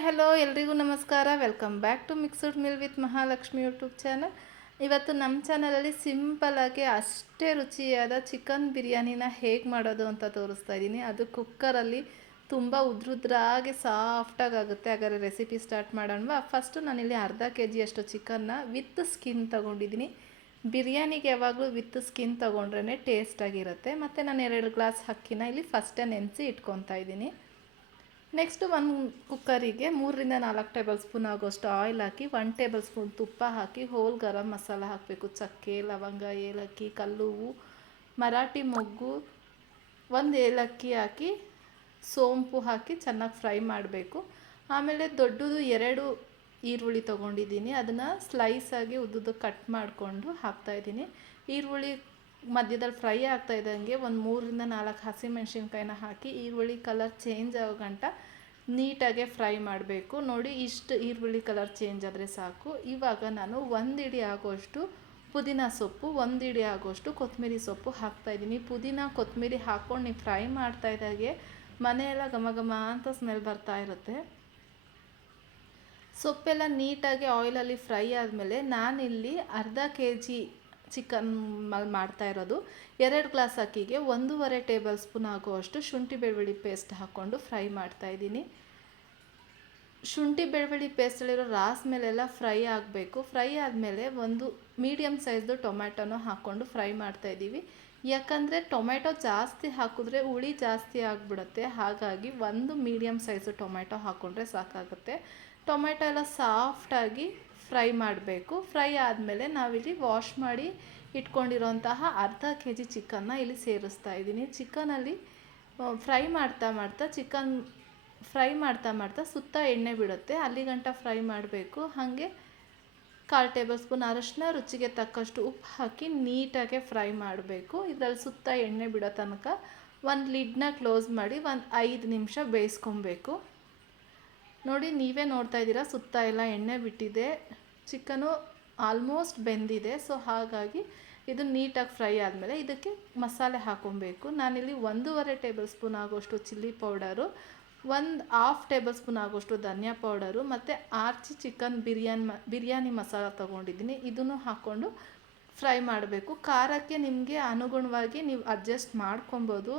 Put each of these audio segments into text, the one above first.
Hello, ಎಲ್ರಿಗೂ ನಮಸ್ಕಾರ. Welcome back to mixed meal with Mahalakshmi YouTube channel ಇವತ್ತು ನಮ್ಮ ಚಾನಲಲ್ಲಿ ಸಿಂಪಲಾಗಿ ಅಷ್ಟೇ ರುಚಿಯಾದ ಚಿಕನ್ ಬಿರಿಯಾನಿನ ಹೇಗೆ ಮಾಡೋದು ಅಂತ ತೋರಿಸ್ತಾ ಇದ್ದೀನಿ. ಅದು ಕುಕ್ಕರಲ್ಲಿ ತುಂಬ ಉದ್ರುದ್ರಾಗಿ ಸಾಫ್ಟಾಗಿ ಆಗುತ್ತೆ. ಹಾಗಾದ್ರೆ ರೆಸಿಪಿ ಸ್ಟಾರ್ಟ್ ಮಾಡೋಣ ಫಸ್ಟು ನಾನಿಲ್ಲಿ ಅರ್ಧ ಕೆ ಜಿಯಷ್ಟು ಚಿಕನ್ನ ವಿತ್ ಸ್ಕಿನ್ ತೊಗೊಂಡಿದ್ದೀನಿ. ಬಿರಿಯಾನಿಗೆ ಯಾವಾಗಲೂ ವಿತ್ ಸ್ಕಿನ್ ತೊಗೊಂಡ್ರೇ ಟೇಸ್ಟಾಗಿರುತ್ತೆ ಮತ್ತು ನಾನು ಎರಡು ಗ್ಲಾಸ್ ಅಕ್ಕಿನ ಇಲ್ಲಿ ಫಸ್ಟೇ ನೆನೆಸಿ ಇಟ್ಕೊತಾ ಇದ್ದೀನಿ. ನೆಕ್ಸ್ಟು ಒಂದು ಕುಕ್ಕರಿಗೆ ಮೂರರಿಂದ ನಾಲ್ಕು ಟೇಬಲ್ ಸ್ಪೂನ್ ಆಗೋಷ್ಟು ಆಯಿಲ್ ಹಾಕಿ ಒನ್ ಟೇಬಲ್ ಸ್ಪೂನ್ ತುಪ್ಪ ಹಾಕಿ ಹೋಲ್ ಗರಂ ಮಸಾಲ ಹಾಕಬೇಕು. ಚಕ್ಕೆ, ಲವಂಗ, ಏಲಕ್ಕಿ ಕಲ್ಲುವು ಮರಾಠಿ ಮೊಗ್ಗು, ಒಂದು ಏಲಕ್ಕಿ ಹಾಕಿ, ಸೋಂಪು ಹಾಕಿ ಚೆನ್ನಾಗಿ ಫ್ರೈ ಮಾಡಬೇಕು. ಆಮೇಲೆ ದೊಡ್ಡದು ಎರಡು ಈರುಳ್ಳಿ ತೊಗೊಂಡಿದ್ದೀನಿ. ಅದನ್ನು ಸ್ಲೈಸಾಗಿ ಉದ್ದುದ್ದು ಕಟ್ ಮಾಡಿಕೊಂಡು ಹಾಕ್ತಾಯಿದ್ದೀನಿ ಈರುಳ್ಳಿ ಮಧ್ಯದಲ್ಲಿ ಫ್ರೈ ಆಗ್ತಾ ಇದ್ದಂಗೆ ಒಂದು ಮೂರರಿಂದ ನಾಲ್ಕು ಹಸಿಮೆಣ್ಸಿನ್ಕಾಯಿನ ಹಾಕಿ, ಈರುಳ್ಳಿ ಕಲರ್ ಚೇಂಜ್ ಆಗೋ ಗಂಟ ನೀಟಾಗೆ ಫ್ರೈ ಮಾಡಬೇಕು. ನೋಡಿ ಇಷ್ಟು ಈರುಳ್ಳಿ ಕಲರ್ ಚೇಂಜ್ ಆದರೆ ಸಾಕು. ಇವಾಗ ನಾನು ಒಂದು ಇಡಿ ಆಗೋಷ್ಟು ಪುದೀನ ಸೊಪ್ಪು, ಒಂದು ಇಡಿ ಆಗೋಷ್ಟು ಕೊತ್ತಂಬರಿ ಸೊಪ್ಪು ಹಾಕ್ತಾಯಿದ್ದೀನಿ ಪುದೀನ ಕೊತ್ತಂಬರಿ ಹಾಕ್ಕೊಂಡು ನೀವು ಫ್ರೈ ಮಾಡ್ತಾ ಇದ್ದಾಗೆ ಮನೆಯೆಲ್ಲ ಘಮ ಘಮ ಅಂತ ಸ್ಮೆಲ್ ಬರ್ತಾ ಇರುತ್ತೆ. ಸೊಪ್ಪೆಲ್ಲ ನೀಟಾಗಿ ಆಯಿಲಲ್ಲಿ ಫ್ರೈ ಆದಮೇಲೆ ನಾನಿಲ್ಲಿ ಅರ್ಧ ಕೆ ಜಿ ಚಿಕನ್ ಮಾಡ್ತಾ ಇರೋದು. ಎರಡು ಗ್ಲಾಸ್ ಅಕ್ಕಿಗೆ ಒಂದೂವರೆ ಟೇಬಲ್ ಸ್ಪೂನ್ ಆಗುವಷ್ಟು ಶುಂಠಿ ಬೆಳ್ಳುಳ್ಳಿ ಪೇಸ್ಟ್ ಹಾಕ್ಕೊಂಡು ಫ್ರೈ ಮಾಡ್ತಾ ಇದ್ದೀನಿ. ಶುಂಠಿ ಬೆಳ್ಳುಳ್ಳಿ ಪೇಸ್ಟಲ್ಲಿರೋ ರಾಸ್ ಮೇಲೆಲ್ಲ ಫ್ರೈ ಆಗಬೇಕು. ಫ್ರೈ ಆದಮೇಲೆ ಒಂದು ಮೀಡಿಯಮ್ ಸೈಜ್ದು ಟೊಮ್ಯಾಟೊನೂ ಹಾಕ್ಕೊಂಡು ಫ್ರೈ ಮಾಡ್ತಾ ಇದ್ದೀವಿ. ಯಾಕಂದರೆ ಟೊಮೆಟೊ ಜಾಸ್ತಿ ಹಾಕಿದ್ರೆ ಹುಳಿ ಜಾಸ್ತಿ ಆಗಿಬಿಡುತ್ತೆ. ಹಾಗಾಗಿ ಒಂದು ಮೀಡಿಯಮ್ ಸೈಜು ಟೊಮೆಟೊ ಹಾಕ್ಕೊಂಡ್ರೆ ಸಾಕಾಗುತ್ತೆ. ಟೊಮೆಟೊ ಎಲ್ಲ ಸಾಫ್ಟಾಗಿ ಫ್ರೈ ಮಾಡಬೇಕು. ಫ್ರೈ ಆದಮೇಲೆ ನಾವಿಲ್ಲಿ ವಾಶ್ ಮಾಡಿ ಇಟ್ಕೊಂಡಿರೋಂತಹ ಅರ್ಧ ಕೆ ಜಿ ಚಿಕನ್ನ ಇಲ್ಲಿ ಸೇರಿಸ್ತಾ ಇದ್ದೀನಿ. ಚಿಕನಲ್ಲಿ ಫ್ರೈ ಮಾಡ್ತಾ ಮಾಡ್ತಾ ಚಿಕನ್ ಫ್ರೈ ಮಾಡ್ತಾ ಮಾಡ್ತಾ ಸುತ್ತ ಎಣ್ಣೆ ಬಿಡುತ್ತೆ. ಅಲ್ಲಿ ಗಂಟ ಫ್ರೈ ಮಾಡಬೇಕು. ಹಾಗೆ ಕಾಲು ಟೇಬಲ್ ಸ್ಪೂನ್ ಅರಶಿನ ರುಚಿಗೆ ತಕ್ಕಷ್ಟು ಉಪ್ಪು ಹಾಕಿ ನೀಟಾಗೆ ಫ್ರೈ ಮಾಡಬೇಕು. ಇದರಲ್ಲಿ ಸುತ್ತ ಎಣ್ಣೆ ಬಿಡೋ ತನಕ ಒಂದು ಲಿಡ್ನ ಕ್ಲೋಸ್ ಮಾಡಿ ಒಂದು ಐದು ನಿಮಿಷ ಬೇಯಿಸ್ಕೊಬೇಕು. ನೋಡಿ, ನೀವೇ ನೋಡ್ತಾ ಇದ್ದೀರಾ, ಸುತ್ತ ಎಲ್ಲ ಎಣ್ಣೆ ಬಿಟ್ಟಿದೆ. ಚಿಕನು ಆಲ್ಮೋಸ್ಟ್ ಬೆಂದಿದೆ, ಸೊ ಹಾಗಾಗಿ ಇದು ನೀಟಾಗಿ ಫ್ರೈ ಆದಮೇಲೆ ಇದಕ್ಕೆ ಮಸಾಲೆ ಹಾಕೊಬೇಕು. ನಾನಿಲ್ಲಿ ಒಂದೂವರೆ ಟೇಬಲ್ ಸ್ಪೂನ್ ಆಗೋಷ್ಟು ಚಿಲ್ಲಿ ಪೌಡರು, ಒಂದು ಹಾಫ್ ಟೇಬಲ್ ಸ್ಪೂನ್ ಆಗೋಷ್ಟು ಧನಿಯಾ ಪೌಡರು, ಮತ್ತು ಆರ್ಚಿ ಚಿಕನ್ ಬಿರಿಯಾನಿ ಮ, ಬಿರಿಯಾನಿ ಮಸಾಲ ತೊಗೊಂಡಿದ್ದೀನಿ. ಇದನ್ನು ಹಾಕ್ಕೊಂಡು ಫ್ರೈ ಮಾಡಬೇಕು. ಖಾರಕ್ಕೆ ನಿಮಗೆ ಅನುಗುಣವಾಗಿ ನೀವು ಅಡ್ಜಸ್ಟ್ ಮಾಡ್ಕೊಬೋದು,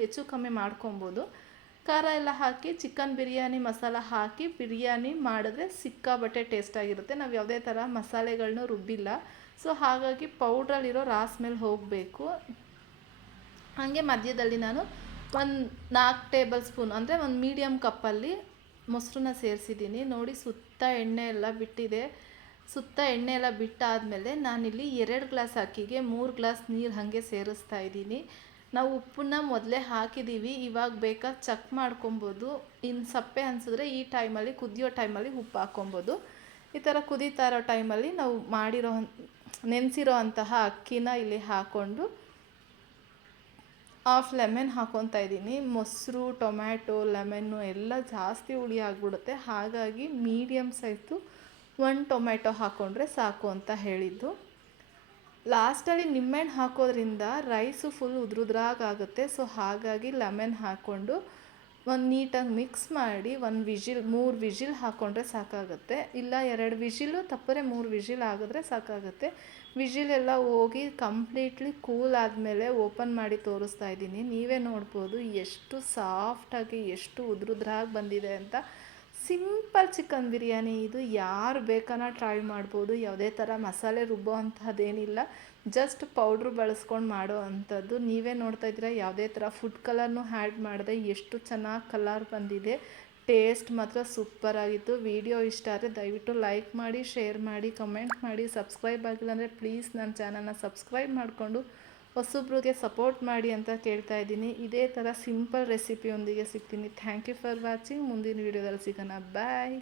ಹೆಚ್ಚು ಕಮ್ಮಿ ಮಾಡ್ಕೊಬೋದು. ಖಾರ ಎಲ್ಲ ಹಾಕಿ ಚಿಕನ್ ಬಿರಿಯಾನಿ ಮಸಾಲ ಹಾಕಿ, ಬಿರಿಯಾನಿ ಮಾಡಿದ್ರೆ ಸಿಕ್ಕಾಬಟ್ಟೆ ಟೇಸ್ಟಾಗಿರುತ್ತೆ ನಾವು ಯಾವುದೇ ಥರ ಮಸಾಲೆಗಳನ್ನೂ ರುಬ್ಬಿಲ್ಲ. ಸೊ ಹಾಗಾಗಿ ಪೌಡ್ರಲ್ಲಿರೋ ರಾಸ್ ಮೇಲೆ ಹೋಗಬೇಕು. ಹಾಗೆ ಮಧ್ಯದಲ್ಲಿ ನಾನು ಒಂದು ನಾಲ್ಕು ಟೇಬಲ್ ಸ್ಪೂನ್, ಅಂದರೆ ಒಂದು ಮೀಡಿಯಮ್ ಕಪ್ಪಲ್ಲಿ ಮೊಸರನ್ನ ಸೇರಿಸಿದ್ದೀನಿ. ನೋಡಿ, ಸುತ್ತ ಎಣ್ಣೆ ಎಲ್ಲ ಬಿಟ್ಟಿದೆ. ಸುತ್ತ ಎಣ್ಣೆ ಎಲ್ಲ ಬಿಟ್ಟಾದಮೇಲೆ ನಾನಿಲ್ಲಿ ಎರಡು ಗ್ಲಾಸ್ ಅಕ್ಕಿಗೆ ಮೂರು ಗ್ಲಾಸ್ ನೀರು ಹಾಗೆ ಸೇರಿಸ್ತಾ ಇದ್ದೀನಿ. ನಾವು ಉಪ್ಪನ್ನ ಮೊದಲೇ ಹಾಕಿದ್ದೀವಿ ಇವಾಗ ಬೇಕಾದ ಚೆಕ್ ಮಾಡ್ಕೊಬೋದು. ಇನ್ನು ಸಪ್ಪೆ ಅನಿಸಿದ್ರೆ ಈ ಟೈಮಲ್ಲಿ, ಕುದಿಯೋ ಟೈಮಲ್ಲಿ ಉಪ್ಪು ಹಾಕ್ಕೊಬೋದು. ಈ ಥರ ಕುದೀತಾ ಇರೋ ಟೈಮಲ್ಲಿ ನಾವು ಮಾಡಿರೋ ನೆನೆಸಿರೋ ಅಂತಹ ಅಕ್ಕಿನ ಇಲ್ಲಿ ಹಾಕ್ಕೊಂಡು ಹಾಫ್ ಲೆಮನ್ ಹಾಕೊತಾ ಇದ್ದೀನಿ. ಮೊಸರು, ಟೊಮ್ಯಾಟೊ, ಲೆಮನ್ನು ಎಲ್ಲ ಜಾಸ್ತಿ ಹುಳಿ ಆಗಿಬಿಡುತ್ತೆ. ಹಾಗಾಗಿ ಮೀಡಿಯಮ್ ಸೈಜು ಒಂದು ಟೊಮ್ಯಾಟೊ ಹಾಕ್ಕೊಂಡ್ರೆ ಸಾಕು ಅಂತ ಹೇಳಿದ್ದು. ಲಾಸ್ಟಲ್ಲಿ ನಿಂಬೆಹಣ್ಣು ಹಾಕೋದ್ರಿಂದ ರೈಸು ಫುಲ್ ಉದುರುದ್ರಾಗುತ್ತೆ ಸೊ, ಹಾಗಾಗಿ ಲೆಮನ್ ಹಾಕ್ಕೊಂಡು ಒಂದು ನೀಟಾಗಿ ಮಿಕ್ಸ್ ಮಾಡಿ ಒಂದು ವಿಜಿಲ್, ಮೂರು ವಿಜಿಲ್ ಹಾಕ್ಕೊಂಡ್ರೆ ಸಾಕಾಗುತ್ತೆ. ಇಲ್ಲ, ಎರಡು ವಿಜಿಲು ತಪ್ಪರೆ ಮೂರು ವಿಜಿಲ್ ಆಗಿದ್ರೆ ಸಾಕಾಗುತ್ತೆ. ವಿಜಿಲ್ ಎಲ್ಲ ಹೋಗಿ ಕಂಪ್ಲೀಟ್ಲಿ ಕೂಲ್ ಆದಮೇಲೆ ಓಪನ್ ಮಾಡಿ ತೋರಿಸ್ತಾ ಇದ್ದೀನಿ. ನೀವೇ ನೋಡ್ಬೋದು ಎಷ್ಟು ಸಾಫ್ಟಾಗಿ ಎಷ್ಟು ಉದುರುದ್ರಾಗಿ ಬಂದಿದೆ ಅಂತ. ಸಿಂಪಲ್ ಚಿಕನ್ ಬಿರಿಯಾನಿ ಇದು ಯಾರು ಬೇಕಾನ ಟ್ರೈ ಮಾಡ್ಬೋದು. ಯಾವುದೇ ಥರ ಮಸಾಲೆ ರುಬ್ಬೋ ಅಂಥದ್ದೇನಿಲ್ಲ. ಜಸ್ಟ್ ಪೌಡ್ರು ಬಳಸ್ಕೊಂಡು ಮಾಡೋ ಅಂಥದ್ದು. ನೀವೇ ನೋಡ್ತಾ ಇದ್ದೀರಾ, ಯಾವುದೇ ಥರ ಫುಡ್ ಕಲರ್ನು ಆ್ಯಡ್ ಮಾಡಿದೆ. ಎಷ್ಟು ಚೆನ್ನಾಗಿ ಕಲರ್ ಬಂದಿದೆ. ಟೇಸ್ಟ್ ಮಾತ್ರ ಸೂಪರ್ ಆಗಿತ್ತು ವಿಡಿಯೋ ಇಷ್ಟ ಆದರೆ ದಯವಿಟ್ಟು ಲೈಕ್ ಮಾಡಿ, ಶೇರ್ ಮಾಡಿ, ಕಮೆಂಟ್ ಮಾಡಿ. ಸಬ್ಸ್ಕ್ರೈಬ್ ಆಗಿಲ್ಲ ಅಂದರೆ ಪ್ಲೀಸ್ ನನ್ನ ಚಾನಲ್ನ ಸಬ್ಸ್ಕ್ರೈಬ್ ಮಾಡಿಕೊಂಡು ಹೊಸೊಬ್ರಿಗೆ ಸಪೋರ್ಟ್ ಮಾಡಿ ಅಂತ ಕೇಳ್ತಾ ಇದ್ದೀನಿ. ಇದೇ ಥರ ಸಿಂಪಲ್ ರೆಸಿಪಿಯೊಂದಿಗೆ ಸಿಗ್ತೀನಿ. Thank you for watching. ಮುಂದಿನ ವೀಡಿಯೋದಲ್ಲಿ ಸಿಗೋಣ. ಬಾಯ್.